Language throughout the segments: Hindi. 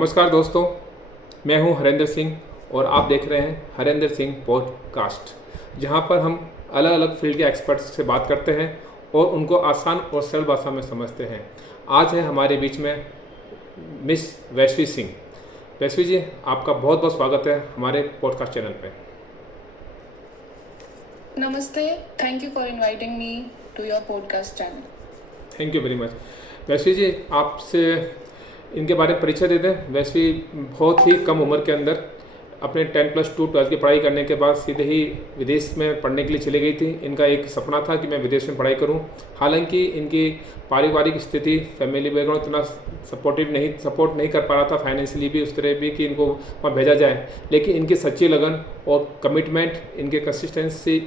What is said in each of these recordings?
नमस्कार दोस्तों, मैं हूं हरेंद्र सिंह और आप देख रहे हैं हरेंद्र सिंह पॉडकास्ट, जहां पर हम अलग अलग फील्ड के एक्सपर्ट्स से बात करते हैं और उनको आसान और सरल भाषा में समझते हैं। आज है हमारे बीच में मिस वैश्वी सिंह। वैश्वी जी, आपका बहुत बहुत स्वागत है हमारे पॉडकास्ट चैनल पे। Namaste. Thank you for inviting me to your podcast channel. Thank you very much. Vaishvi ji, आपसे इनके बारे में परिचय दे दें। वैश्वी बहुत ही कम उम्र के अंदर अपने 10+2 12 की पढ़ाई करने के बाद सीधे ही विदेश में पढ़ने के लिए चली गई थी। इनका एक सपना था कि मैं विदेश में पढ़ाई करूं। हालांकि इनकी पारिवारिक स्थिति, फैमिली बैकग्राउंड इतना सपोर्ट नहीं कर पा रहा था, फाइनेंशियली भी उस तरह भी कि इनको वहाँ भेजा जाए। लेकिन इनकी सच्ची लगन और कमिटमेंट, इनके कंसिस्टेंसी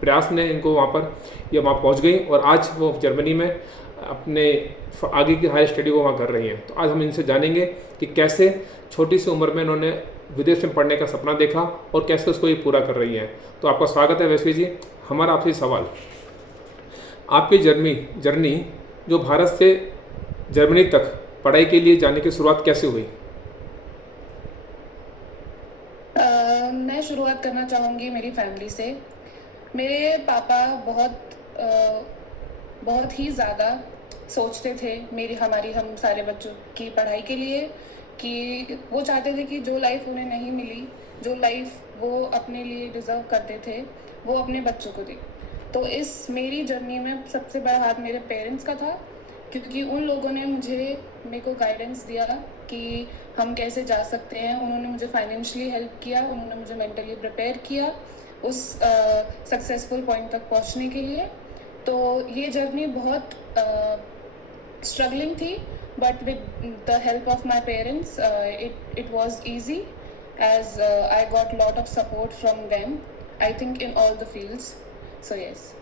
प्रयास ने इनको वहाँ पहुँच गई और आज वो जर्मनी में अपने आगे की हायर स्टडी को वहाँ कर रही हैं। तो आज हम इनसे जानेंगे कि कैसे छोटी सी उम्र में इन्होंने विदेश में पढ़ने का सपना देखा और कैसे उसको ये पूरा कर रही हैं। तो आपका स्वागत है वैश्वी जी। हमारा आपसे सवाल, आपकी जर्नी जो भारत से जर्मनी तक पढ़ाई के लिए जाने की शुरुआत कैसे हुई? मैं शुरुआत करना चाहूँगी मेरी फैमिली से। मेरे पापा बहुत ही ज़्यादा सोचते थे हम सारे बच्चों की पढ़ाई के लिए, कि वो चाहते थे कि जो लाइफ उन्हें नहीं मिली, जो लाइफ वो अपने लिए डिज़र्व करते थे, वो अपने बच्चों को दे। तो इस मेरी जर्नी में सबसे बड़ा हाथ मेरे पेरेंट्स का था, क्योंकि उन लोगों ने मेरे को गाइडेंस दिया कि हम कैसे जा सकते हैं। उन्होंने मुझे फाइनेंशियली हेल्प किया, उन्होंने मुझे मेंटली प्रिपेयर किया उस सक्सेसफुल पॉइंट तक पहुंचने के लिए। तो ये जर्नी बहुत स्ट्रगलिंग थी, but with the help of my parents it was easy, as I got lot of support from them, I think in all the fields. So yes.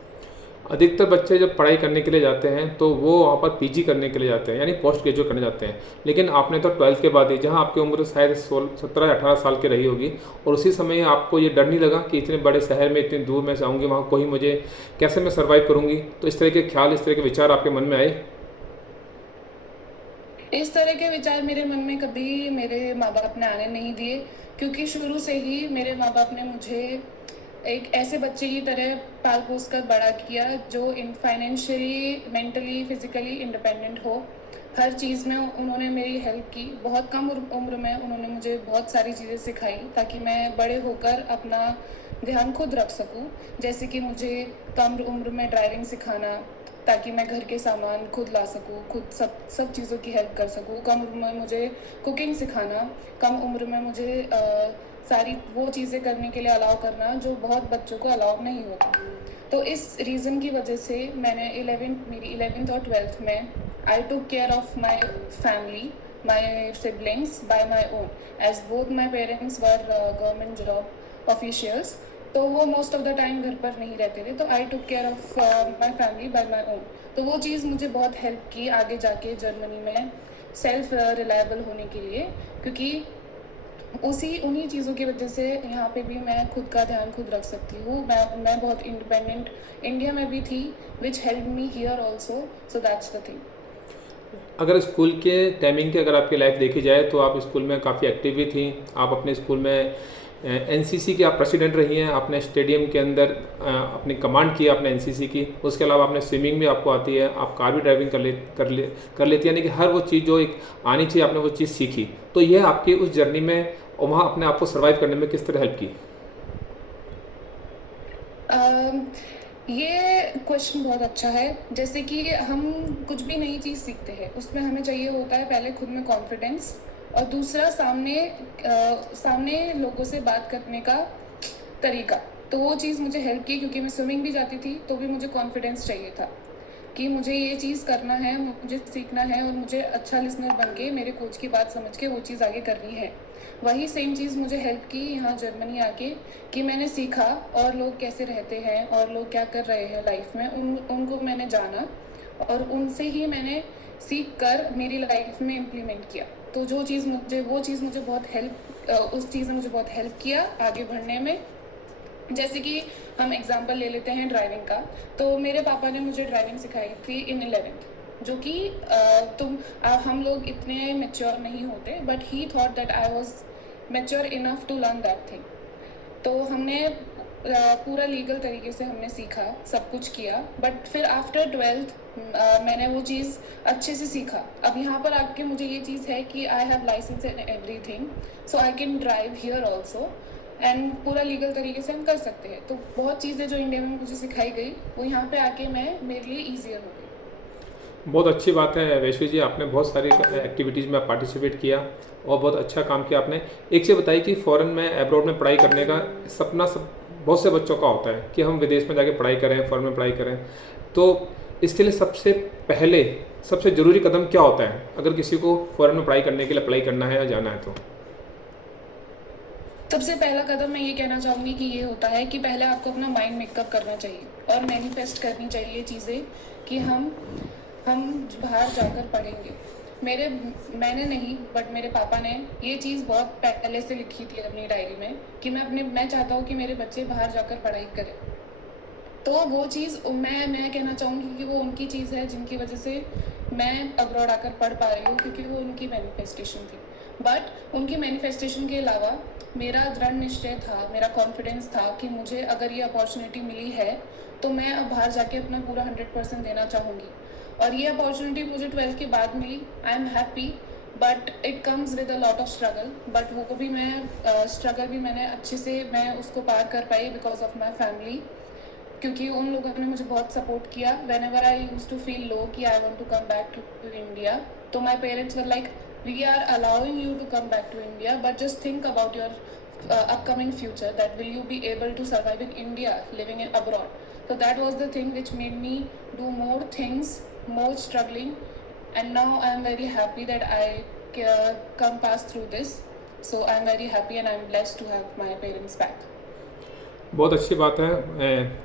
अधिकतर बच्चे जब पढ़ाई करने के लिए जाते हैं तो वो वहाँ पर पीजी करने के लिए जाते हैं, यानी पोस्ट ग्रेजुएट करने जाते हैं। लेकिन आपने तो 12th के बाद ही, जहाँ आपकी उम्र शायद 17-18 साल की रही होगी, और उसी समय आपको ये डर नहीं लगा कि इतने बड़े शहर में इतनी दूर मैं जाऊँगी, वहाँ कोई मुझे कैसे मैं सर्वाइव करूँगी? तो इस तरह के ख्याल, इस तरह के विचार आपके मन में आए? इस तरह के विचार मेरे मन में कभी मेरे माँ बाप ने आने नहीं दिए, क्योंकि शुरू से ही मेरे माँ बाप ने मुझे एक ऐसे बच्चे की तरह पाल पोस कर बड़ा किया जो फाइनेंशियली, मेंटली, फिजिकली इंडिपेंडेंट हो। हर चीज़ में उन्होंने मेरी हेल्प की। बहुत कम उम्र में उन्होंने मुझे बहुत सारी चीज़ें सिखाई ताकि मैं बड़े होकर अपना ध्यान खुद रख सकूं। जैसे कि मुझे कम उम्र में ड्राइविंग सिखाना, ताकि मैं घर के सामान खुद ला सकूं, खुद सब चीज़ों की हेल्प कर सकूं। कम उम्र में मुझे कुकिंग सिखाना, कम उम्र में मुझे सारी वो चीज़ें करने के लिए अलाउ करना जो बहुत बच्चों को अलाउ नहीं होता। तो इस रीज़न की वजह से मैंने मेरी 11th और 12th में I took care of my family, my siblings by my own, as both my parents were government job officials. तो वो मोस्ट ऑफ द टाइम घर पर नहीं रहते थे, तो I took care of my family by my own. तो वो चीज़ मुझे बहुत हेल्प की आगे जाके जर्मनी में सेल्फ रिलायबल होने के लिए, क्योंकि उन्हीं चीज़ों की वजह से यहाँ पे भी मैं खुद का ध्यान खुद रख सकती हूँ। मैं बहुत इंडिपेंडेंट इंडिया में भी थी, which help me here also. So that's the thing. अगर स्कूल के टाइमिंग की अगर आपकी लाइफ देखी जाए तो आप स्कूल में काफ़ी एक्टिव भी थी। आप अपने स्कूल में एनसीसी की आप प्रेसिडेंट रही हैं। आपने स्टेडियम के अंदर अपनी कमांड की, आपने एनसीसी की। उसके अलावा आपने स्विमिंग भी आपको आती है, आप कार भी ड्राइविंग कर लेती है, यानी कि हर वो चीज़ जो एक आनी चाहिए आपने वो चीज़ सीखी। तो यह आपकी उस जर्नी में और वहाँ अपने आप को सर्वाइव करने में किस तरह हेल्प की? ये क्वेश्चन बहुत अच्छा है। जैसे कि हम कुछ भी नई चीज़ सीखते हैं, उसमें हमें चाहिए होता है पहले खुद में कॉन्फिडेंस, और दूसरा सामने लोगों से बात करने का तरीका। तो वो चीज़ मुझे हेल्प की, क्योंकि मैं स्विमिंग भी जाती थी तो भी मुझे कॉन्फिडेंस चाहिए था कि मुझे ये चीज़ करना है, मुझे सीखना है, और मुझे अच्छा लिसनर बन के मेरे कोच की बात समझ के वो चीज़ आगे करनी है। वही सेम चीज़ मुझे हेल्प की यहाँ जर्मनी आके, कि मैंने सीखा और लोग कैसे रहते हैं और लोग क्या कर रहे हैं लाइफ में, उनको मैंने जाना, और उनसे ही मैंने सीख कर मेरी लाइफ में इम्प्लीमेंट किया। तो वो चीज़ मुझे बहुत उस चीज़ ने मुझे बहुत हेल्प किया आगे बढ़ने में। जैसे कि हम एग्जांपल ले लेते हैं ड्राइविंग का, तो मेरे पापा ने मुझे ड्राइविंग सिखाई थी इन 11th। जो कि हम लोग इतने मेच्योर नहीं होते, but he thought that I was mature enough to learn that thing. तो हमने पूरा लीगल तरीके से हमने सीखा, सब कुछ किया, बट फिर आफ्टर 12th मैंने वो चीज़ अच्छे से सीखा। अब यहाँ पर आके मुझे ये चीज़ है कि I have licence and everything, so I can drive here also, and पूरा लीगल तरीके से हम कर सकते हैं। तो बहुत चीज़ें जो इंडिया में मुझे सिखाई गई वो यहाँ पे आके मेरे लिए ईजियर हो गई। बहुत अच्छी बात है वैश्वी जी, आपने बहुत सारी एक्टिविटीज़ में पार्टिसिपेट किया और बहुत अच्छा काम किया आपने। एक से बताइए कि फ़ॉरेन में अब्रॉड में पढ़ाई करने का सपना सब बहुत से बच्चों का होता है कि हम विदेश में जाके पढ़ाई करें, फ़ॉरेन में पढ़ाई करें। तो इसके लिए सबसे पहले सबसे ज़रूरी कदम क्या होता है अगर किसी को फ़ॉरेन में पढ़ाई करने के लिए अप्लाई करना है या जाना है तो? सबसे पहला कदम मैं ये कहना चाहूँगी कि ये होता है कि पहले आपको अपना माइंड मेकअप करना चाहिए और मैनिफेस्ट करनी चाहिए चीज़ें कि हम बाहर जाकर पढ़ेंगे। मैंने नहीं, बट मेरे पापा ने ये चीज़ बहुत पहले से लिखी थी अपनी डायरी में कि मैं चाहता हूँ कि मेरे बच्चे बाहर जाकर पढ़ाई करें। तो वो चीज़ मैं कहना चाहूँगी कि वो उनकी चीज़ है जिनकी वजह से मैं अब्रॉड आकर पढ़ पा रही हूँ, क्योंकि वो उनकी मैनिफेस्टेशन थी। बट उनकी मैनिफेस्टेशन के अलावा मेरा दृढ़ निश्चय था, मेरा कॉन्फिडेंस था कि मुझे अगर ये अपॉर्चुनिटी मिली है तो मैं अब बाहर जाके अपना पूरा 100% देना चाहूँगी। और ये अपॉर्चुनिटी मुझे 12th के बाद मिली। I am happy, but it comes with a lot of struggle. But वो भी स्ट्रगल भी मैंने अच्छे से मैं उसको पार कर पाई बिकॉज ऑफ माई फैमिली, क्योंकि उन लोगों ने मुझे बहुत सपोर्ट किया। Whenever I used to feel low कि I want to come back to India, तो my parents were like, we are allowing you to come back to India, but just think about your upcoming future, that will you be able to survive in India living in abroad. So that was the thing which made me do more things, more struggling, and now I am very happy that I come pass through this. So I am very happy and I am blessed to have my parents back. बहुत अच्छी बात है,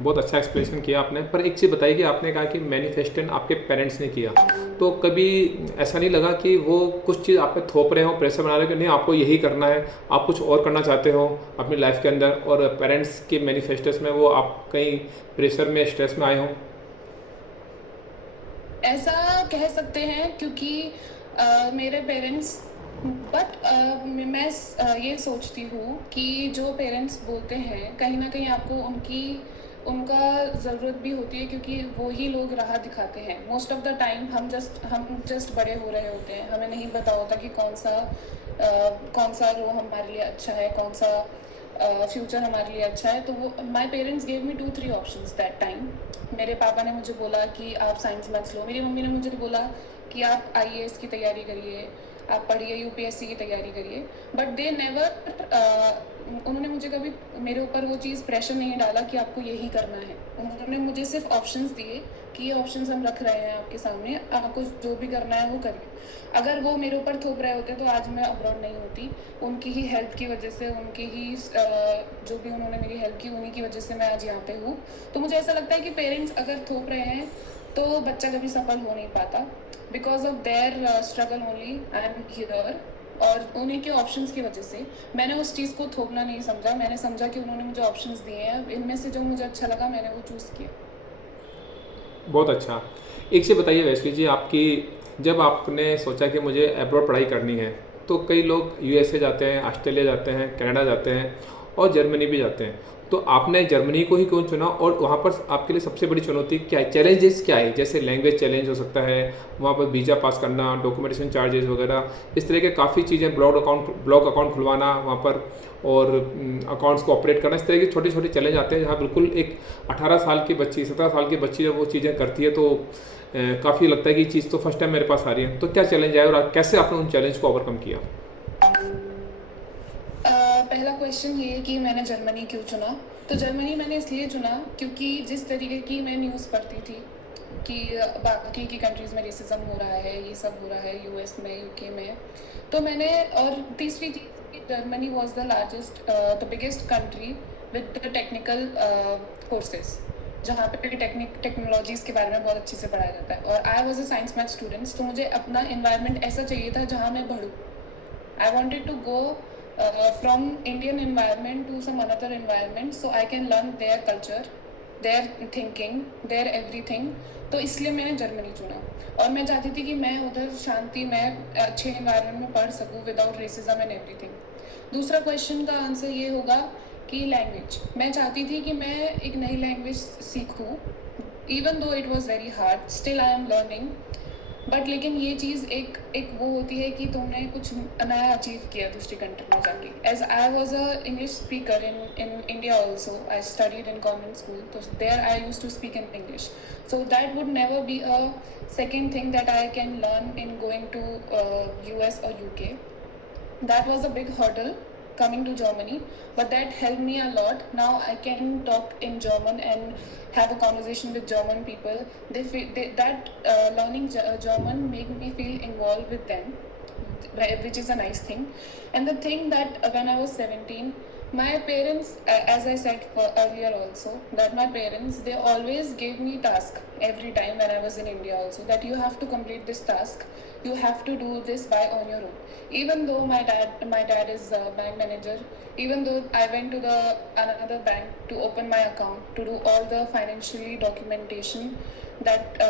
बहुत अच्छा एक्सप्लेनेशन किया आपने। पर एक चीज़ बताइए कि आपने कहा कि मैनिफेस्टेशन आपके पेरेंट्स ने किया, तो कभी ऐसा नहीं लगा कि वो कुछ चीज़ आप पे थोप रहे हो, प्रेशर बना रहे हो कि नहीं आपको यही करना है, आप कुछ और करना चाहते हो अपनी लाइफ के अंदर, और पेरेंट्स के मैनिफेस्टेशन में वो आप कहीं प्रेशर में, स्ट्रेस में आए हो? ऐसा कह सकते हैं, क्योंकि मेरे पेरेंट्स, बट मैं ये सोचती हूँ कि जो पेरेंट्स बोलते हैं कहीं ना कहीं आपको उनका ज़रूरत भी होती है, क्योंकि वो ही लोग राह दिखाते हैं। मोस्ट ऑफ द टाइम हम जस्ट बड़े हो रहे होते हैं, हमें नहीं पता होता कि कौन सा रो हमारे लिए अच्छा है, कौन सा फ्यूचर हमारे लिए अच्छा है। तो वो my parents gave me 2-3 options that time. मेरे पापा ने मुझे बोला कि आप साइंस मैथ्स लो, मेरी मम्मी ने मुझे बोला कि आप IAS की तैयारी करिए, आप पढ़िए, UPSC की तैयारी करिए। बट दे नेवर, उन्होंने मुझे कभी मेरे ऊपर वो चीज़ प्रेशर नहीं डाला कि आपको यही करना है। उन्होंने मुझे सिर्फ ऑप्शंस दिए कि ये ऑप्शंस हम रख रहे हैं आपके सामने, आपको जो भी करना है वो करिए। अगर वो मेरे ऊपर थोप रहे होते तो आज मैं अब्रॉड नहीं होती। उनकी ही हेल्प की वजह से, उनकी ही जो भी उन्होंने मेरी हेल्प की, उन्हीं की वजह से मैं आज यहाँ पे हूँ। तो मुझे ऐसा लगता है कि पेरेंट्स अगर थोप रहे हैं तो बच्चा कभी सफल हो नहीं पाता। Because of their struggle only I am here, और उन्हीं के ऑप्शंस की वजह से मैंने उस चीज़ को थोपना नहीं समझा। मैंने समझा कि उन्होंने मुझे ऑप्शंस दिए हैं, इनमें से जो मुझे अच्छा लगा मैंने वो चूज़ किया। बहुत अच्छा। एक चीज़ बताइए वैश्वी जी, आपकी जब आपने सोचा कि मुझे अब्रॉड पढ़ाई करनी है, तो कई लोग USA जाते हैं, ऑस्ट्रेलिया जाते हैं, कनाडा जाते हैं और जर्मनी भी जाते हैं। तो आपने जर्मनी को ही क्यों चुना, और वहाँ पर आपके लिए सबसे बड़ी चुनौती क्या है, चैलेंजेस क्या है? जैसे लैंग्वेज चैलेंज हो सकता है, वहाँ पर वीज़ा पास करना, डॉक्यूमेंटेशन चार्जेस वगैरह, इस तरह के काफ़ी चीज़ें, ब्लॉग अकाउंट खुलवाना वहाँ पर, और अकाउंट्स को ऑपरेट करना, इस तरह के छोटे छोटे चैलेंज आते हैं जहाँ बिल्कुल एक 18 साल की बच्ची, 17 साल की बच्ची जब वो चीज़ें करती है तो काफ़ी लगता है कि ये चीज़ तो फर्स्ट टाइम मेरे पास आ रही है। तो क्या चैलेंज आया और कैसे आपने उन चैलेंज को ओवरकम किया? पहला क्वेश्चन ये है कि मैंने जर्मनी क्यों चुना। तो जर्मनी मैंने इसलिए चुना क्योंकि जिस तरीके की मैं न्यूज़ पढ़ती थी कि बाकी की कंट्रीज़ में रेसिज्म हो रहा है, ये सब हो रहा है, US में, UK में, तो मैंने, और तीसरी चीज़ कि Germany was the biggest country with the technical courses, जहाँ पे टेक्नोलॉजीज़ के बारे में बहुत अच्छे से पढ़ाया जाता है। और आई was a science math students, तो मुझे अपना इन्वायरमेंट ऐसा चाहिए था जहाँ मैं बढ़ूँ। I wanted to go from Indian environment to some another environment so I can learn their culture their thinking, their everything, तो इसलिए मैंने जर्मनी चुना। और मैं चाहती थी कि मैं उधर शांति में अच्छे एनवायरनमेंट में पढ़ सकूँ विदाउट रेसिज्म एंड एवरीथिंग। दूसरा क्वेश्चन का आंसर ये होगा कि लैंग्वेज, मैं चाहती थी कि मैं एक नई लैंग्वेज सीखूँ, even though it was very hard, still I am learning. But लेकिन ये चीज़ एक एक वो होती है कि तुमने कुछ नया अचीव किया दूसरी कंट्री में जाके। As I was a English speaker in India also, I studied in convent school, तो there I use to speak in English, so that would never be a second thing that I can learn in going to US or UK. That was a big hurdle coming to Germany, but that helped me a lot. Now I can talk in German and have a conversation with German people. Learning German make me feel involved with them, which is a nice thing. And the thing that when I was 17, my parents, as I said earlier also, that my parents, they always gave me task every time when I was in India also, that you have to complete this task, you have to do this by on your own. Even though my dad is a bank manager, even though I went to the another bank to open my account, to do all the financially documentation that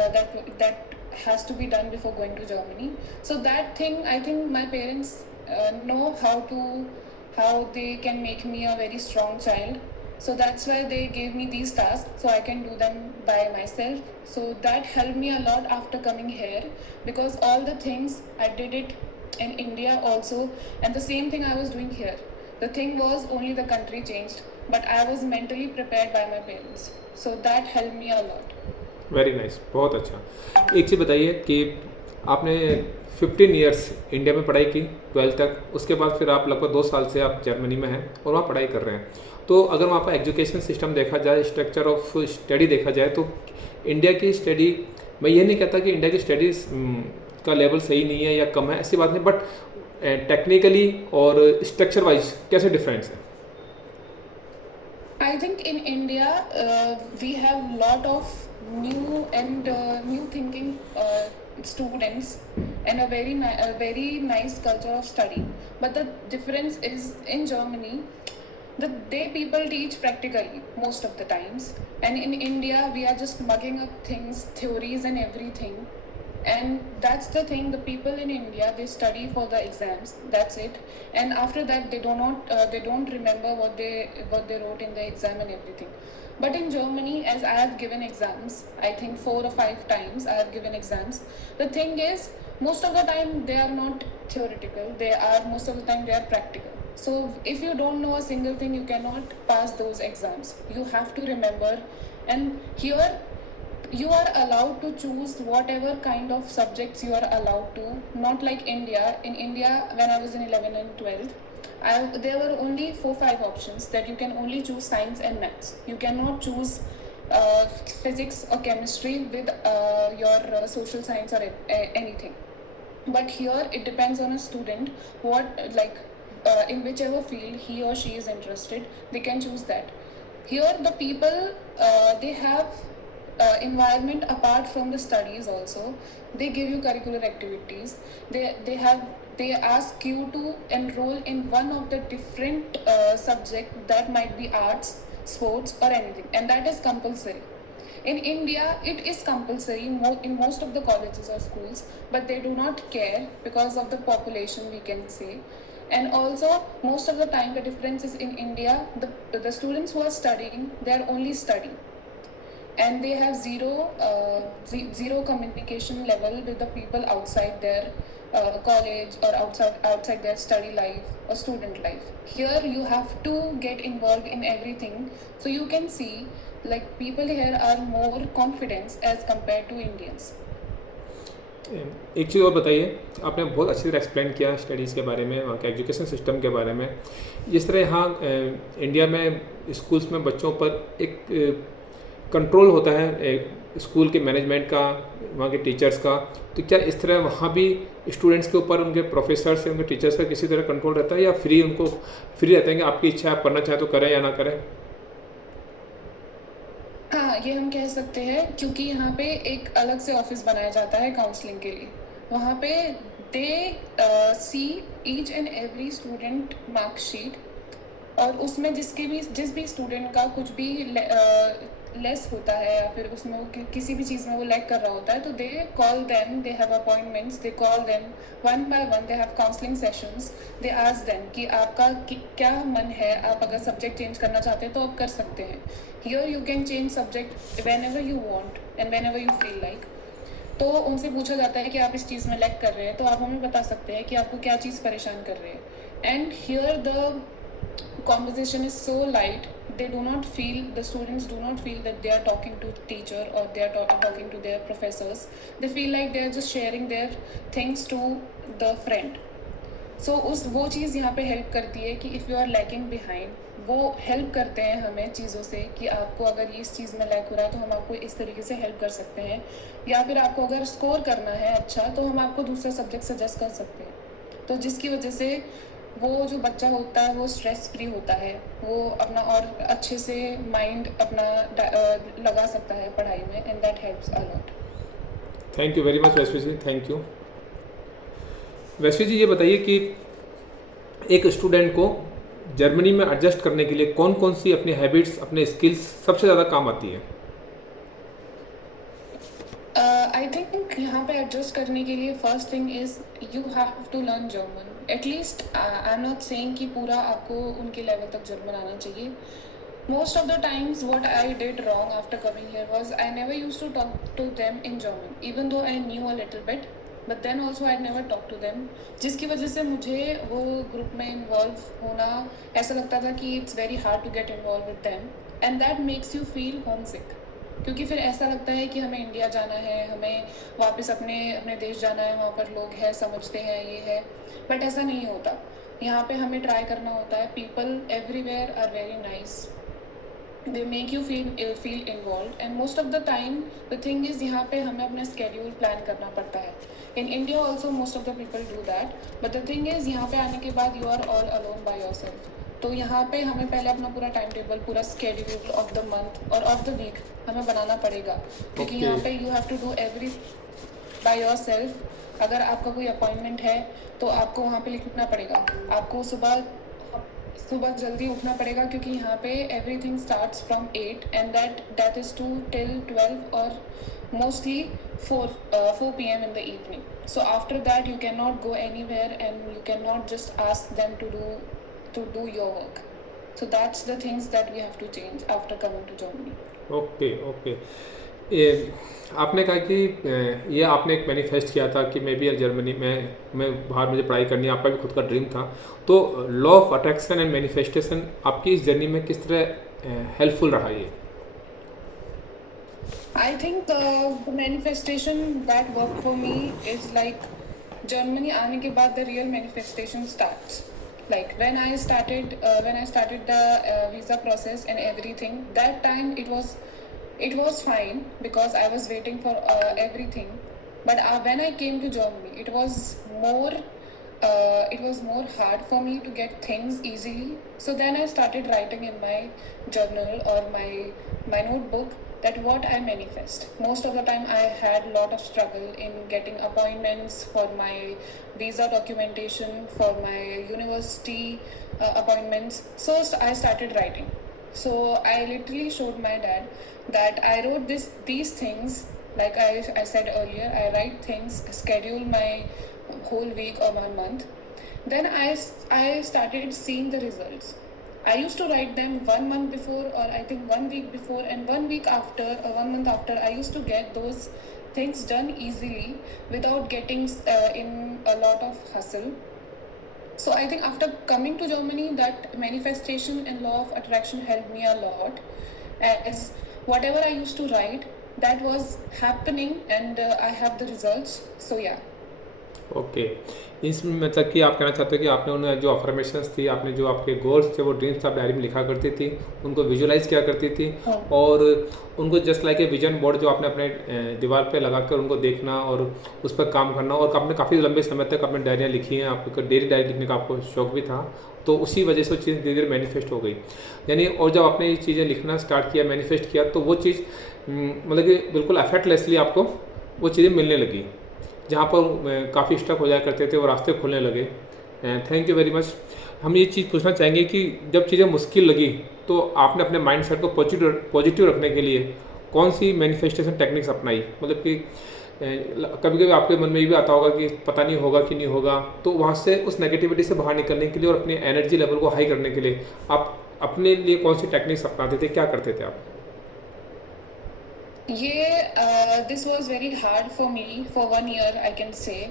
has to be done before going to Germany. So that thing, I think my parents know how they can make me a very strong child. So that's why they gave me these tasks so I can do them by myself. So that helped me a lot after coming here, because all the things I did it in India also, and the same thing I was doing here. The thing was only the country changed, but I was mentally prepared by my parents. So that helped me a lot. Very nice, बहुत अच्छा। एक चीज़ बताइए कि आपने 15 ईयर्स इंडिया में पढ़ाई की 12th तक, उसके बाद फिर आप लगभग 2 साल से आप जर्मनी में हैं और वहाँ पढ़ाई कर रहे हैं। तो अगर वहाँ का एजुकेशन सिस्टम देखा जाए, स्ट्रक्चर ऑफ स्टडी देखा जाए, तो इंडिया की स्टडी, मैं ये नहीं कहता कि इंडिया की स्टडीज़ का लेवल सही नहीं है या कम है, ऐसी बात नहीं, बट टेक्निकली और स्ट्रक्चर वाइज कैसे डिफरेंस है? I think in India we have lot of new thinking students and a very nice culture of study. But the difference is in Germany, they people teach practically most of the times, and in India we are just mugging up things, theories and everything. And that's the thing, the people in India, they study for the exams, that's it, and after that they don't remember what they wrote in the exam and everything. But in Germany, as I have given exams, I think 4 or 5 times I have given exams, the thing is most of the time they are not theoretical, most of the time they are practical. So if you don't know a single thing, you cannot pass those exams, you have to remember. And here you are allowed to choose whatever kind of subjects you are allowed to, not like India. In India, when I was in 11 and 12th, there were only 4-5 options, that you can only choose science and maths. You cannot choose physics or chemistry with your social science or anything. But here it depends on a student, in whichever field he or she is interested, they can choose that. Here the people, they have environment apart from the studies also. They give you curricular activities, they ask you to enroll in one of the different subject, that might be arts, sports or anything, and that is compulsory. In India it is compulsory in most of the colleges or schools, but they do not care because of the population, we can say. And also most of the time the difference is, in India the students who are studying, they are only studying, and they have zero communication level with the people outside their college or outside their study life or student life. Here you have to get involved in everything, so you can see like people here are more confident as compared to Indians. एक चीज़ और बताइए, आपने बहुत अच्छी तरह एक्सप्लेन किया स्टडीज़ के बारे में, वहाँ के एजुकेशन सिस्टम के बारे में। जिस तरह यहाँ इंडिया में स्कूल्स में बच्चों पर एक कंट्रोल होता है स्कूल के मैनेजमेंट का, वहाँ के टीचर्स का, तो क्या इस तरह वहाँ भी स्टूडेंट्स के ऊपर उनके प्रोफेसर से, उनके टीचर्स का किसी तरह कंट्रोल रहता है, या फ्री रहते हैं कि आपकी इच्छा, आप करना चाहें तो करें या ना करें? हाँ, ये हम कह सकते हैं, क्योंकि यहाँ पे एक अलग से ऑफिस बनाया जाता है काउंसलिंग के लिए। वहाँ पे they see each and every student marksheet, और उसमें जिस भी स्टूडेंट का कुछ भी लेस होता है या फिर उसमें वो किसी भी चीज़ में वो लैग कर रहा होता है, तो they call them, they have appointments, they call them one by one, they have counselling sessions, they ask them कि आपका क्या मन है, आप अगर सब्जेक्ट चेंज करना चाहते हैं तो आप कर सकते हैं। Here you can change subject when ever you want and when ever you feel like. तो उनसे पूछा जाता है कि आप इस चीज़ में लैग कर रहे हैं, तो आप हमें बता सकते हैं कि आपको क्या चीज़ परेशान कर रही है। And here the conversation is so light, they do not feel, the students do not feel that they are talking to teacher or they are talking to their professors. They feel like they are just sharing their things to the friend. So वो चीज़ यहाँ पे हेल्प करती है कि if you are lacking behind, वो हेल्प करते हैं हमें चीज़ों से कि आपको अगर इस चीज़ में लैक हो रहा है तो हम आपको इस तरीके से हेल्प कर सकते हैं, या फिर आपको अगर स्कोर करना है अच्छा तो हम आपको दूसरा सब्जेक्ट सजेस्ट कर सकते हैं। तो जिसकी वजह से वो जो बच्चा होता है वो स्ट्रेस फ्री होता है, वो अपना और अच्छे से माइंड अपना लगा सकता है पढ़ाई में, and that helps a lot. Thank you very much Vaishvi ji, thank you. Vaishvi ji ये बताइए कि एक स्टूडेंट को जर्मनी में एडजस्ट करने के लिए कौन कौन सी अपनी हैबिट्स, अपने स्किल्स सबसे ज़्यादा काम आती है? आई थिंक यहाँ पे एडजस्ट करने के लिए first thing is you have to learn German. At least I am not saying कि पूरा आपको उनके लेवल तक जर्मन आना चाहिए। Most of the times what I did wrong after coming here was I never used to talk to them in German, even though I knew a little bit, but then also I never talked to them, जिसकी वजह से मुझे वो ग्रुप में इन्वॉल्व होना ऐसा लगता था कि it's very hard to get involved with them, and that makes you feel homesick, क्योंकि फिर ऐसा लगता है कि हमें इंडिया जाना है, हमें वापस अपने अपने देश जाना है, वहाँ पर लोग हैं, समझते हैं, ये है, बट ऐसा नहीं होता। यहाँ पे हमें ट्राई करना होता है। People everywhere are very nice, they make you feel involved, and most of the time the thing is यहाँ पे हमें अपना schedule plan करना पड़ता है। In India also most of the people do that, but the thing is यहाँ पे आने के बाद you are all alone by yourself। तो यहाँ पे हमें पहले अपना पूरा टाइम टेबल, पूरा schedule of the month और of the week हमें बनाना पड़ेगा, क्योंकि यहाँ पे you have to do every by yourself। अगर आपका कोई अपॉइंटमेंट है तो आपको वहाँ पे लिखना पड़ेगा, आपको सुबह जल्दी उठना पड़ेगा, क्योंकि यहाँ पे everything starts from 8 and that is to till 12 और mostly 4 PM in the evening. So after that you cannot go anywhere and you cannot just ask them to do your work. So that's the things that we have to change after coming to Germany. Okay. ये आपने कहा कि ये आपने एक मैनिफेस्ट किया था कि मैं भी जर्मनी में मैं बाहर मुझे पढ़ाई करनी है, आपका भी खुद का ड्रीम था। तो law of attraction and manifestation आपकी इस जर्नी में किस तरह हेल्पफुल रहा ये? I think the manifestation that worked for me is like Germany आने के बाद the real manifestation starts. Like when I started the visa process and everything, that time it was fine because I was waiting for everything. But when I came to Germany, it was more hard for me to get things easily. So then I started writing in my journal or my notebook that what I manifest. Most of the time I had a lot of struggle in getting appointments for my visa documentation, for my university appointments. So I started writing. So I literally showed my dad that I wrote these things. Like I said earlier, I write things, schedule my whole week or my month. Then I started seeing the results. I used to write them 1 month before, or I think 1 week before, and 1 week after or 1 month after, I used to get those things done easily without getting in a lot of hustle. So I think after coming to Germany, that manifestation and law of attraction helped me a lot, as whatever I used to write, that was happening, and I have the results. So yeah. Okay. इसमें मतलब कि आप कहना चाहते हो कि आपने उन्हें जो अफर्मेशंस थी, आपने जो आपके गोल्स थे, वो ड्रीम्स आप डायरी में लिखा करती थी, उनको विजुलाइज किया करती थी, और उनको just like a vision board जो आपने अपने दीवार पे लगा कर उनको देखना और उस पर काम करना, और आपने काफ़ी लंबे समय तक अपनी डायरियाँ लिखी हैं, आपको डेली डायरी लिखने का आपको शौक भी था, तो उसी वजह से वो चीज़ धीरे धीरे मैनिफेस्ट हो गई यानी। और जब आपने ये चीज़ें लिखना स्टार्ट किया, मैनिफेस्ट किया, तो वो चीज़ मतलब कि बिल्कुल एफर्टलेसली आपको वो चीज़ें मिलने लगी, जहाँ पर काफ़ी स्टक हो जाया करते थे वो रास्ते खुलने लगे। थैंक यू वेरी मच हम ये चीज़ पूछना चाहेंगे कि जब चीज़ें मुश्किल लगी तो आपने अपने माइंड सेट को पॉजिटिव रखने के लिए कौन सी मैनिफेस्टेशन टेक्निक्स अपनाई? मतलब कि कभी कभी आपके मन में ये भी आता होगा कि पता नहीं होगा कि नहीं होगा, तो वहाँ से उस नेगेटिविटी से बाहर निकलने के लिए और अपनी एनर्जी लेवल को हाई करने के लिए आप अपने लिए कौन सी टेक्निक्स अपनाते थे, क्या करते थे आप? This was very hard for me for 1 year, I can say.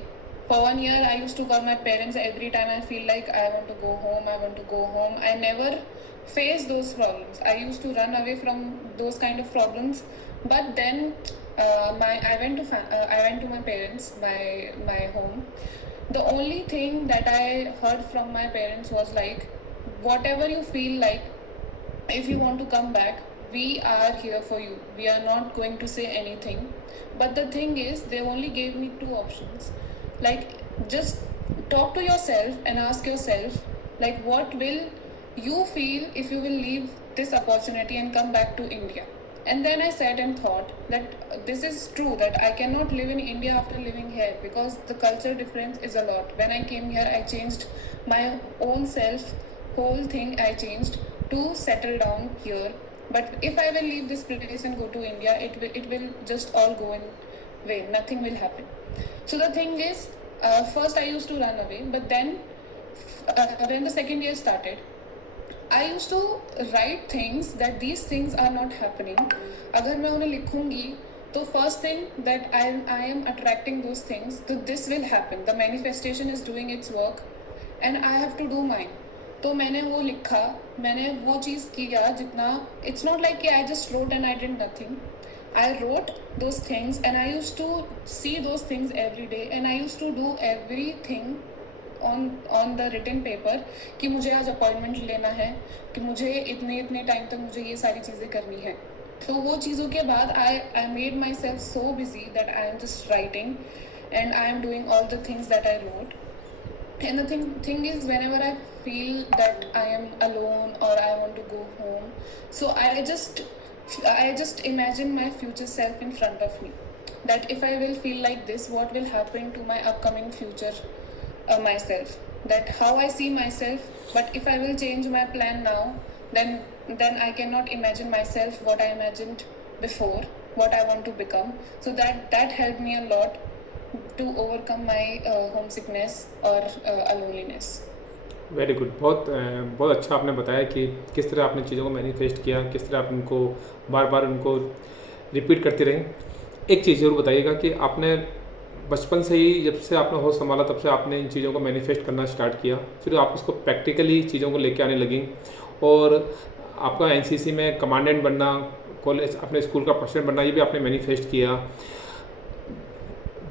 For 1 year, I used to call my parents every time I feel like I want to go home, I want to go home. I never faced those problems. I used to run away from those kind of problems. But then I went to my parents, my home. The only thing that I heard from my parents was like, whatever you feel like, if you want to come back, we are here for you. We are not going to say anything. But the thing is, they only gave me two options. Like, just talk to yourself and ask yourself, like, what will you feel if you will leave this opportunity and come back to India? And then I sat and thought that this is true, that I cannot live in India after living here, because the culture difference is a lot. When I came here, I changed my own self, whole thing I changed to settle down here. But if I will leave this place and go to India, it will just all go in vain. Nothing will happen. So the thing is, first I used to run away, but then when the second year started, I used to write things that these things are not happening. अगर मैं उन्हें लिखूंगी तो first thing that I am attracting those things, so this will happen. The manifestation is doing its work and I have to do mine. तो मैंने वो लिखा, मैंने वो चीज़ किया जितना, it's not like I just wrote and I did nothing. I wrote those things and I used to see those things every day and I used to do everything on the written paper कि मुझे आज अपॉइंटमेंट लेना है, कि मुझे इतने टाइम तक मुझे ये सारी चीज़ें करनी है. तो वो चीज़ों के बाद I made myself so busy that I am just writing and I am doing all the things that I wrote. And the thing is, whenever I feel that I am alone or I want to go home, so I just imagine my future self in front of me. That if I will feel like this, what will happen to my upcoming future myself? That how I see myself. But if I will change my plan now, then I cannot imagine myself what I imagined before, what I want to become. So that helped me a lot to overcome my homesickness or loneliness. Very good. बहुत अच्छा आपने बताया कि किस तरह आपने चीज़ों को मैनिफेस्ट किया, किस तरह आप उनको बार बार उनको रिपीट करते रहे. एक चीज़ ज़रूर बताइएगा कि आपने बचपन से ही, जब से आपने होश संभाला तब से आपने इन चीज़ों को मैनिफेस्ट करना स्टार्ट किया, फिर आप उसको प्रैक्टिकली चीज़ों को लेके आने लगी और आपका एनसीसी में कमांडेंट बनना, कॉलेज अपने स्कूल का प्रेसिडेंट बनना, ये भी आपने मैनिफेस्ट किया.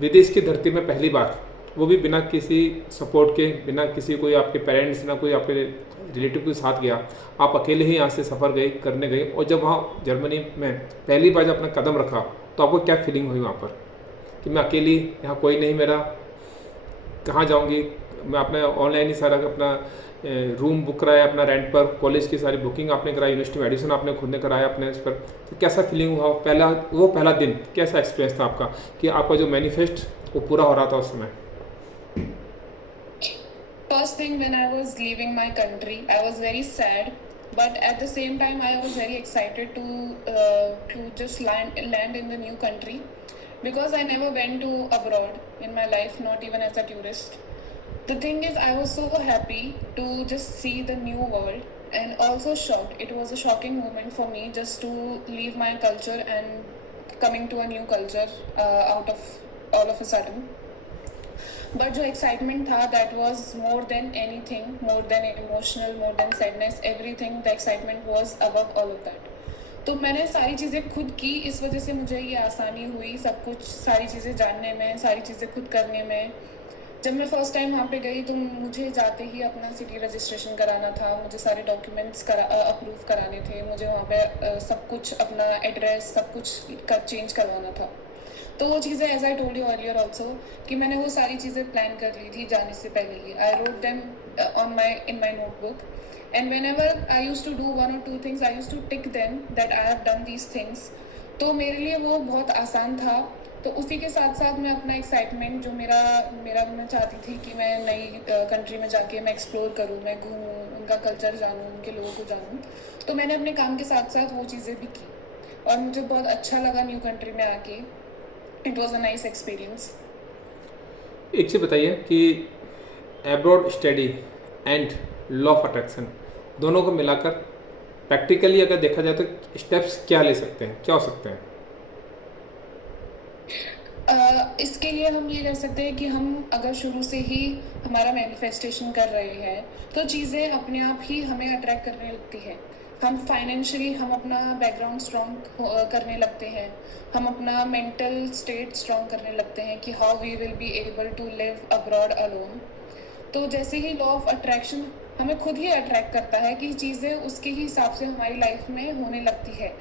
विदेश की धरती में पहली बार, वो भी बिना किसी सपोर्ट के, बिना किसी कोई आपके पेरेंट्स ना कोई आपके रिलेटिव के साथ गया, आप अकेले ही यहाँ से सफ़र करने गए. और जब वहाँ जर्मनी में पहली बार जब अपना कदम रखा तो आपको क्या फीलिंग हुई वहाँ पर कि मैं अकेली, यहाँ कोई नहीं मेरा, कहाँ जाऊँगी? मैं अपना ऑनलाइन ही सारा अपना रूम बुक कराया, अपना रेंट पर, कॉलेज की सारी बुकिंग आपने कराई, यूनिवर्सिटी में एडमिशन आपने खुद ने कराया अपने इस पर. तो कैसा फीलिंग हुआ पहला दिन, कैसा एक्सपीरियंस था आपका कि आपका जो मैनिफेस्ट वो पूरा हो रहा था उस समय? First thing, when I was leaving my country, I was very sad, but at the same time I was very excited to just land in the new country, because I never went to abroad in my life, not even as a tourist. The thing is, I was so happy to just see the new world and also shocked. It was a shocking moment for me just to leave my culture and coming to a new culture out of all of a sudden. But जो excitement था, that was more than anything, more than emotional, more than sadness, everything. The excitement was above all of that. तो मैंने सारी चीज़ें खुद की, इस वजह से मुझे ये आसानी हुई सब कुछ, सारी चीज़ें जानने में, सारी चीज़ें खुद करने में. जब मैं फर्स्ट टाइम वहाँ पे गई तो मुझे जाते ही अपना सिटी रजिस्ट्रेशन कराना था, मुझे सारे डॉक्यूमेंट्स अप्रूव कराने थे, मुझे वहाँ पे सब कुछ, अपना एड्रेस सब कुछ चेंज करवाना था. तो वो चीज़ें, as I told you earlier also, कि मैंने वो सारी चीज़ें प्लान कर ली थी जाने से पहले ही. I wrote them in my notebook, and whenever I used to do 1 or 2 things, I used to tick them that I have done these things. तो मेरे लिए वो बहुत आसान था तो उसी के साथ साथ मैं अपना एक्साइटमेंट जो मेरा मेरा मैं चाहती थी कि मैं नई कंट्री में जाके मैं एक्सप्लोर करूँ, मैं घूमूँ, उनका कल्चर जानूँ, उनके लोगों को जानूँ, तो मैंने अपने काम के साथ साथ वो चीज़ें भी की और मुझे बहुत अच्छा लगा न्यू कंट्री में आके। It was a nice experience. एक चीज़ बताइए कि abroad study and law of attraction दोनों को मिलाकर प्रैक्टिकली अगर देखा जाए तो स्टेप्स क्या ले सकते हैं, क्या हो सकते हैं? इसके लिए हम ये कर सकते हैं कि हम अगर शुरू से ही हमारा मैनिफेस्टेशन कर रहे हैं तो चीज़ें अपने आप ही हमें अट्रैक्ट करने लगती हैं। हम फाइनेंशियली हम अपना बैकग्राउंड स्ट्रॉन्ग करने लगते हैं, हम अपना मेंटल स्टेट स्ट्रॉन्ग करने लगते हैं कि how we will be able to live abroad alone. तो जैसे ही लॉ ऑफ अट्रैक्शन हमें खुद ही अट्रैक्ट करता है कि चीज़ें उसके ही हिसाब से हमारी लाइफ में होने लगती है।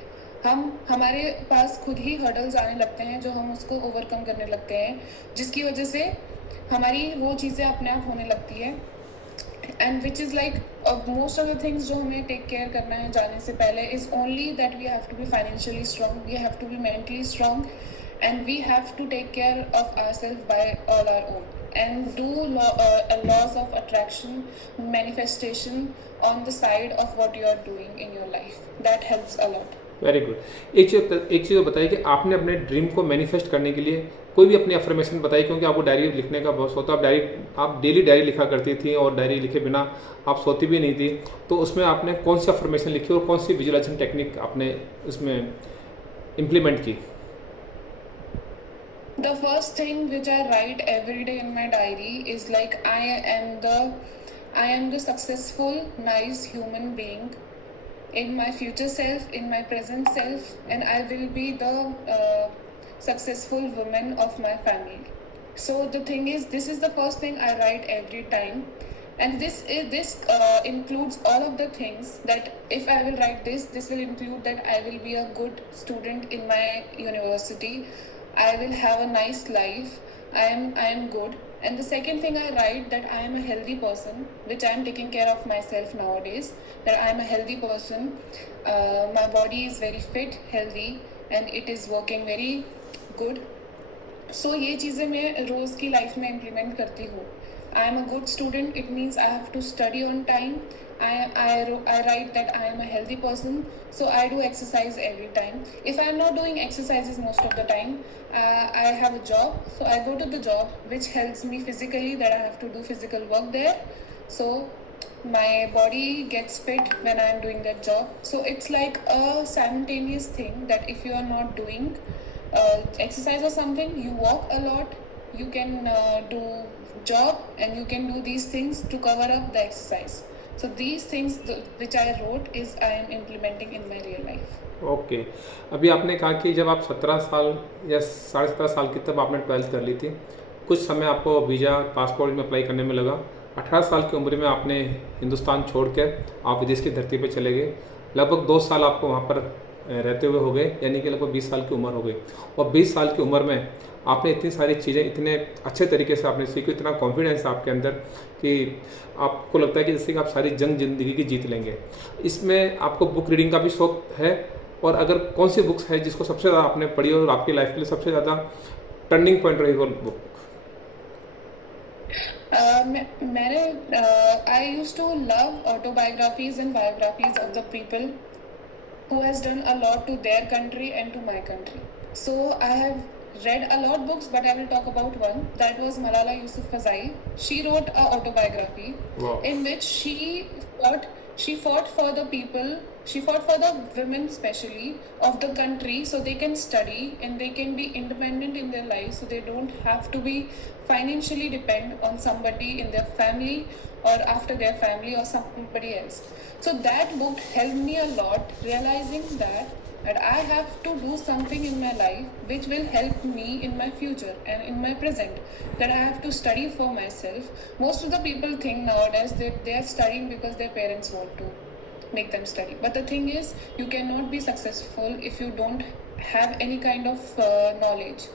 हम हमारे पास खुद ही हर्डल्स आने लगते हैं जो हम उसको ओवरकम करने लगते हैं, जिसकी वजह से हमारी वो चीज़ें अपने आप होने लगती है। And which is like most of the things जो हमें टेक केयर करना है जाने से पहले is only that we have to be financially strong, we have to be mentally strong, and we have to take care of ourselves by all our own and do laws of attraction manifestation on the side of what you are doing in your life. That helps a lot. Very good. एक चीज़ बताइए कि आपने अपने ड्रीम को मैनिफेस्ट करने के लिए कोई भी अपनी अफर्मेशन बताई, क्योंकि आपको डायरी लिखने का बहुत शौक था, आप डेली डायरी लिखा करती थी और डायरी लिखे बिना आप सोती भी नहीं थी, तो उसमें आपने कौन सी अफर्मेशन लिखी और कौन सी विजुअलाइजेशन टेक्निक आपने उसमें इम्प्लीमेंट की? The first thing which I write every day in my diary is like I am the successful, nice human being in my future self, in my present self, and I will be the successful woman of my family. So the thing is, this is the first thing I write every time, and this includes all of the things that if I will write this will include that I will be a good student in my university, I will have a nice life, I am good. And the second thing I write that I am a healthy person, which I am taking care of myself nowadays, that I am a healthy person, my body is very fit, healthy, and it is working very good. So ये चीज़ें मैं रोज़ की लाइफ में इम्प्लीमेंट करती हूँ। I am a good student, it means I have to study on time. I write that I am a healthy person, so I do exercise every time. If I am not doing exercises most of the time, I have a job, so I go to the job, which helps me physically, that I have to do physical work there. So my body gets fit when I am doing that job. So it's like a simultaneous thing that if you are not doing exercise or something, you walk a lot, you can do job, and you can do these things to cover up the exercise. So these things which I wrote is I am implementing in my real life. Okay. अभी आपने कहा कि जब आप 17 साल या 17.5 साल की तब आपने 12th कर ली थी, कुछ समय आपको वीज़ा पासपोर्ट में अप्लाई करने में लगा, 18 साल की उम्र में आपने हिंदुस्तान छोड़ कर आप विदेश की धरती पर चले गए, लगभग 2 साल आपको वहाँ पर रहते हुए हो गए, यानी कि लगभग 20 साल की उम्र हो गई। और 20 साल की उम्र में आपने इतनी सारी चीज़ें इतने अच्छे तरीके से आपने सीखी, इतना कॉन्फिडेंस आपके अंदर कि आपको लगता है कि जैसे कि आप सारी जंग ज़िंदगी की जीत लेंगे। इसमें आपको बुक रीडिंग का भी शौक है, और अगर कौन सी बुक्स है जिसको सबसे ज़्यादा आपने पढ़ी और आपकी लाइफ के लिए सबसे ज़्यादा टर्निंग पॉइंट रही वो book? I used to love autobiographies and biographies of the people who has done a lot to their country and to my country. So I have read a lot books, but I will talk about one. That was Malala Yousafzai. She wrote a autobiography. Wow. In which she fought for the people, she fought for the women especially of the country, so they can study and they can be independent in their lives, so they don't have to be financially depend on somebody in their family or after their family or somebody else. So that book helped me a lot, realizing that I have to do something in my life which will help me in my future and in my present, that I have to study for myself. Most of the people think nowadays that they are studying because their parents want to make them study, but the thing is, you cannot be successful if you don't have any kind of knowledge.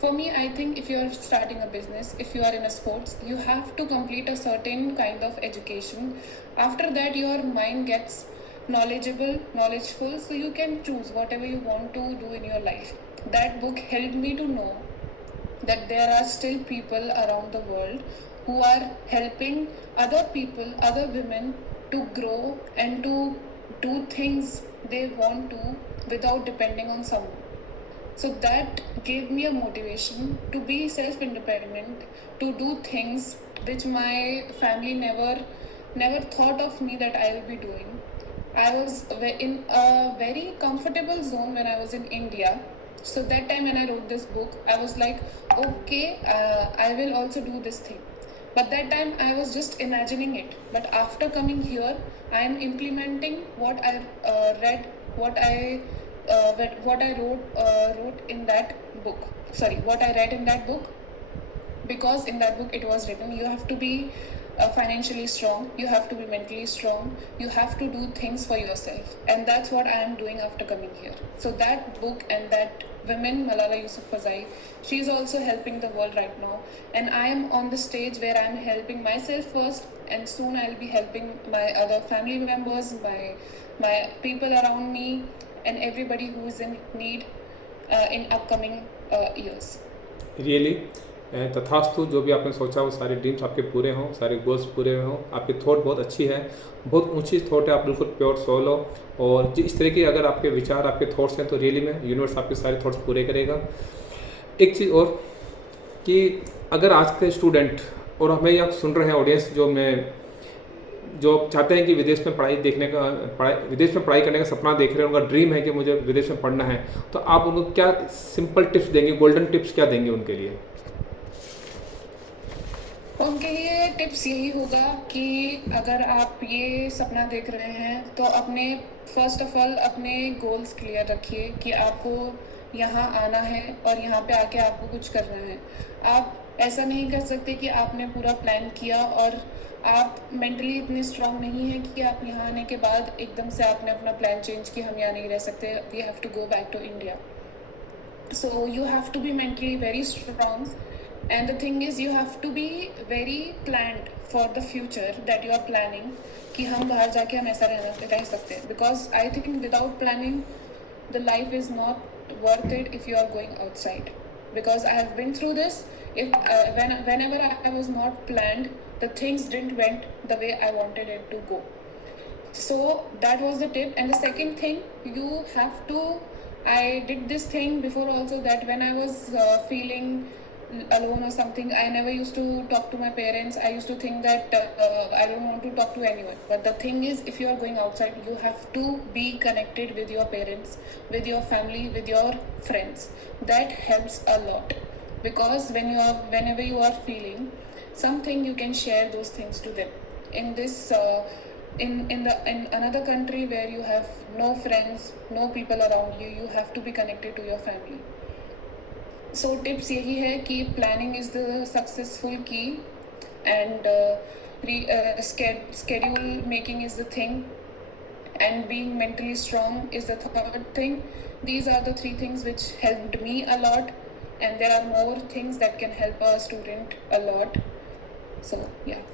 For me, I think if you are starting a business, if you are in a sports, you have to complete a certain kind of education. After that, your mind gets knowledgeful, so you can choose whatever you want to do in your life. That book helped me to know that there are still people around the world who are helping other people, other women, to grow and to do things they want to without depending on someone. So that gave me a motivation to be self independent, to do things which my family never thought of me that I will be doing. I was in a very comfortable zone when I was in India. So that time when I wrote this book, I was like, okay, I will also do this thing. But that time I was just imagining it. But after coming here, I am implementing what I read, what I wrote in that book. Sorry, what I read in that book, because in that book it was written you have to be financially strong, you have to be mentally strong, you have to do things for yourself, and that's what I am doing after coming here. So that book and that women, Malala Yousafzai, she is also helping the world right now, and I am on the stage where I am helping myself first, and soon I'll be helping my other family members, my people around me, and everybody who is in need in upcoming years. Really तथास्तु, जो भी आपने सोचा वो सारे ड्रीम्स आपके पूरे हों, सारे गोल्स पूरे हों। आपकी थॉट बहुत अच्छी है, बहुत ऊंची थॉट है, आप बिल्कुल प्योर सोल हो, और इस तरह की अगर आपके विचार, आपके थॉट्स हैं तो रियली में यूनिवर्स आपके सारे थॉट्स पूरे करेगा। एक चीज़ और कि अगर आज के स्टूडेंट और हमें यहाँ सुन रहे हैं ऑडियंस जो चाहते हैं कि विदेश में विदेश में पढ़ाई करने का सपना देख रहे हैं, उनका ड्रीम है कि मुझे विदेश में पढ़ना है, तो आप उनको क्या सिंपल टिप्स देंगे, गोल्डन टिप्स क्या देंगे उनके लिए? उनके लिए टिप्स यही होगा कि अगर आप ये सपना देख रहे हैं तो अपने फर्स्ट ऑफ ऑल अपने गोल्स क्लियर रखिए कि आपको यहाँ आना है और यहाँ पे आके आपको कुछ करना है। आप ऐसा नहीं कर सकते कि आपने पूरा प्लान किया और आप मेंटली इतने स्ट्रांग नहीं हैं कि आप यहाँ आने के बाद एकदम से आपने अपना प्लान चेंज किया, हम यहाँ नहीं रह सकते, we have to go back to India. So you have to be mentally very strong, and the thing is you have to be very planned for the future that you are planning कि हम बाहर जाके हम ऐसा रह सकते हैं, because I think without planning the life is not worth it if you are going outside, because I have been through this. Whenever I was not planned, the things didn't went the way I wanted it to go. So that was the tip. And the second thing, you have to, I did this thing before also, that when I was feeling alone or something, I never used to talk to my parents. I used to think that I don't want to talk to anyone. But the thing is, if you are going outside, you have to be connected with your parents, with your family, with your friends. That helps a lot, because whenever you are feeling something, you can share those things to them. In this in another country where you have no friends, no people around you, you have to be connected to your family. So tips यही है कि planning is the successful key, and schedule making is the thing, and being mentally strong is the third thing. These are the three things which helped me a lot, and there are more things that can help a student a lot. So yeah.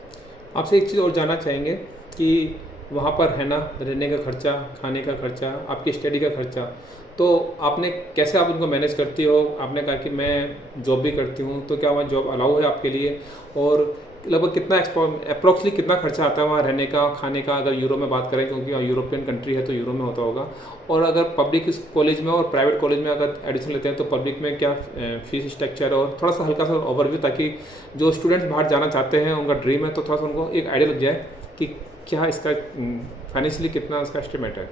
आपसे एक चीज़ और जानना चाहेंगे कि वहाँ पर रहना, रहने का खर्चा, खाने का खर्चा, आपकी स्टडी का खर्चा, तो आपने कैसे आप उनको मैनेज करती हो? आपने कहा कि मैं जॉब भी करती हूँ, तो क्या वहाँ जॉब अलाउ है आपके लिए? और लगभग कितना अप्रॉक्सली कितना खर्चा आता है वहाँ रहने का, खाने का, अगर यूरो में बात करें, क्योंकि यूरोपियन कंट्री है तो यूरो में होता होगा। और अगर पब्लिक कॉलेज में और प्राइवेट कॉलेज में अगर एडमिशन लेते हैं तो पब्लिक में क्या फीस स्ट्रक्चर, और थोड़ा सा हल्का सा ओवरव्यू, ताकि जो स्टूडेंट्स बाहर जाना चाहते हैं, उनका ड्रीम है, तो थोड़ा सा उनको एक आइडिया लग जाए कि क्या इसका फाइनेंशियली कितना इसका एस्टिमेट है।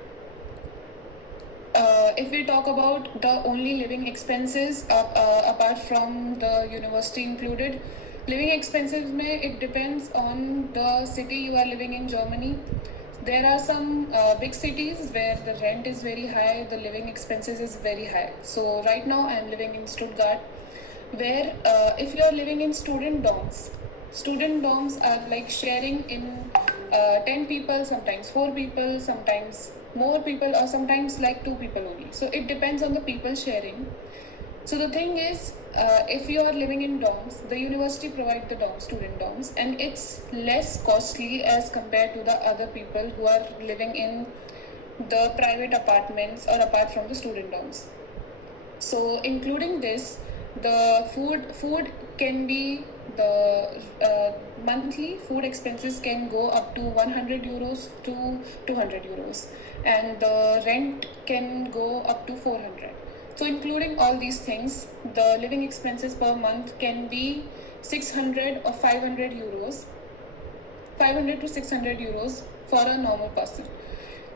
If we talk about the only living expenses apart from the university included, living expenses it depends on the city you are living in Germany. There are some big cities where the rent is very high, the living expenses is very high. So right now I am living in Stuttgart, where if you are living in student dorms are like sharing in 10 people, sometimes 4 people, sometimes more people, or sometimes like 2 people only. So it depends on the people sharing. So the thing is, if you are living in dorms, the university provides the student dorms, and it's less costly as compared to the other people who are living in the private apartments or apart from the student dorms. So including this, The food can be the monthly food expenses can go up to 100 euros to 200 euros, and the rent can go up to 400. So including all these things, the living expenses per month can be 600 or 500 euros, 500 to 600 euros for a normal person.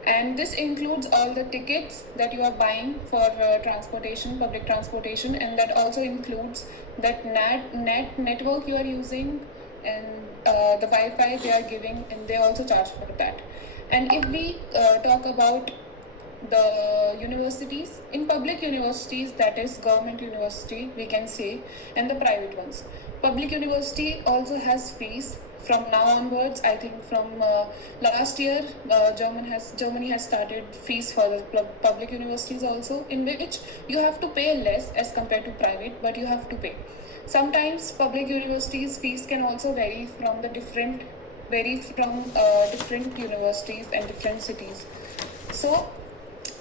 And this includes all the tickets that you are buying for transportation, public transportation, and that also includes that network you are using, and the Wi-Fi they are giving, and they also charge for that. And if we talk about the universities, in public universities, that is government university we can say, and the private ones, public university also has fees from now onwards. I think from last year, Germany has started fees for the public universities also, in which you have to pay less as compared to private, but you have to pay. Sometimes public universities fees can also vary from different universities and different cities. So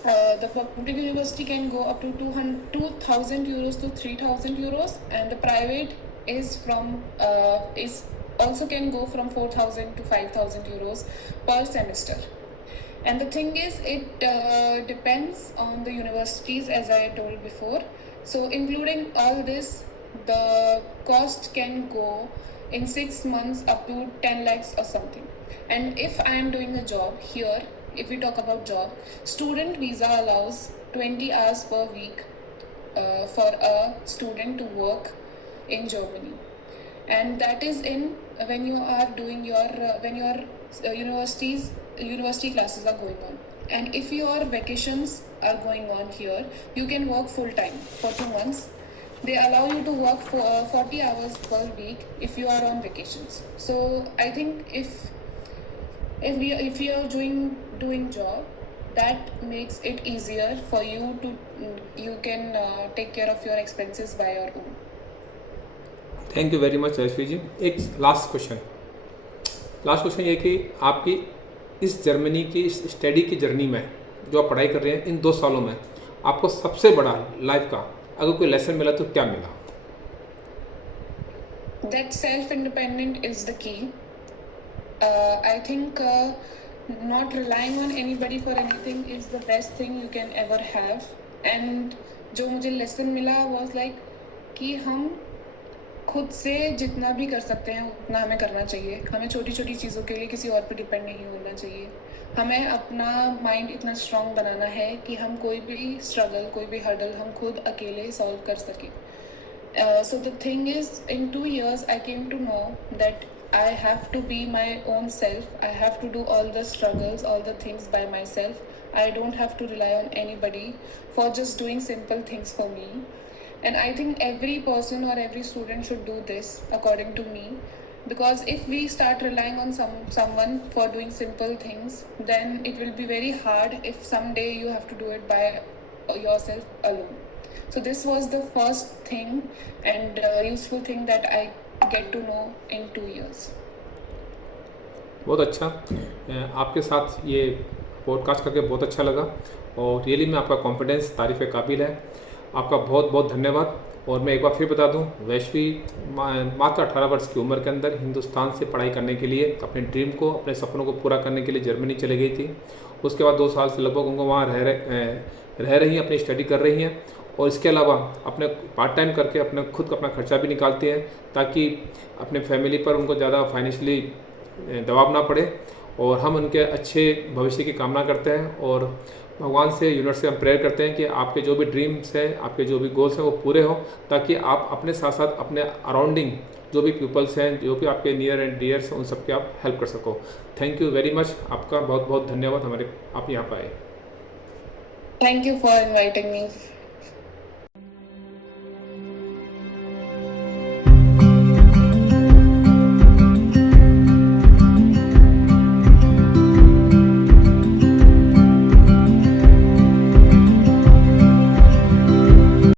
the public university can go up to 2,000 euros to 3,000 euros, and the private is also can go from 4,000 to 5,000 euros per semester. And the thing is, it depends on the universities, as I told before. So including all this, the cost can go in 6 months up to 10 lakhs or something. And if I am doing a job here, if we talk about job, student visa allows 20 hours per week for a student to work in Germany, and that is in when you are doing your when your university classes are going on. And if your vacations are going on here, you can work full time for 2 months. They allow you to work for 40 hours per week if you are on vacations. So I think if you are doing job, that makes it easier for you to you can take care of your expenses by your own. Thank you very much Yashvi ji. एक लास्ट क्वेश्चन ये कि आपकी इस जर्मनी की इस स्टडी की जर्नी में जो आप पढ़ाई कर रहे हैं, इन 2 सालों में आपको सबसे बड़ा लाइफ का अगर कोई लेसन मिला तो क्या मिला? That self-independent is the key. I think not relying on anybody for anything is the best thing you can ever have. And जो मुझे lesson मिला was like कि हम खुद से जितना भी कर सकते हैं उतना हमें करना चाहिए. हमें छोटी छोटी चीज़ों के लिए किसी और पे डिपेंड नहीं होना चाहिए. हमें अपना माइंड इतना स्ट्रांग बनाना है कि हम कोई भी स्ट्रगल, कोई भी हर्डल हम खुद अकेले सॉल्व कर सकें. So the thing is, in 2 years, I came to know that I have to be my own self. I have to do all the struggles, all the things by myself. I don't have to rely on anybody for just doing simple things for me. And I think every person or every student should do this, according to me. Because if we start relying on someone for doing simple things, then it will be very hard if someday you have to do it by yourself alone. So this was the first thing and useful thing that I get to know in 2 years. बहुत अच्छा, आपके साथ ये पॉडकास्ट करके बहुत अच्छा लगा और रियली में आपका कॉन्फिडेंस तारीफ़ काबिल है. आपका बहुत बहुत धन्यवाद. और मैं एक बार फिर बता दूं, वैश्वी मात्र 18 वर्ष की उम्र के अंदर हिंदुस्तान से पढ़ाई करने के लिए, अपने ड्रीम को, अपने सपनों को पूरा करने के लिए जर्मनी चली गई थी. उसके बाद 2 साल से लगभग उनको वहाँ रह रही हैं, अपनी स्टडी कर रही हैं और इसके अलावा अपने पार्ट टाइम करके अपने खुद का अपना खर्चा भी निकालती हैं ताकि अपने फैमिली पर उनको ज़्यादा फाइनेंशियली दबाव ना पड़े. और हम उनके अच्छे भविष्य की कामना करते हैं और भगवान से, यूनिवर्स से हम प्रेयर करते हैं कि आपके जो भी ड्रीम्स हैं, आपके जो भी गोल्स हैं वो पूरे हों, ताकि आप अपने साथ साथ अपने अराउंडिंग जो भी पीपल्स हैं, जो भी आपके नियर एंड डियर्स हैं, उन सबके आप हेल्प कर सको. Thank you very much. आपका बहुत बहुत धन्यवाद आप यहाँ पर आए. Thank you for inviting me.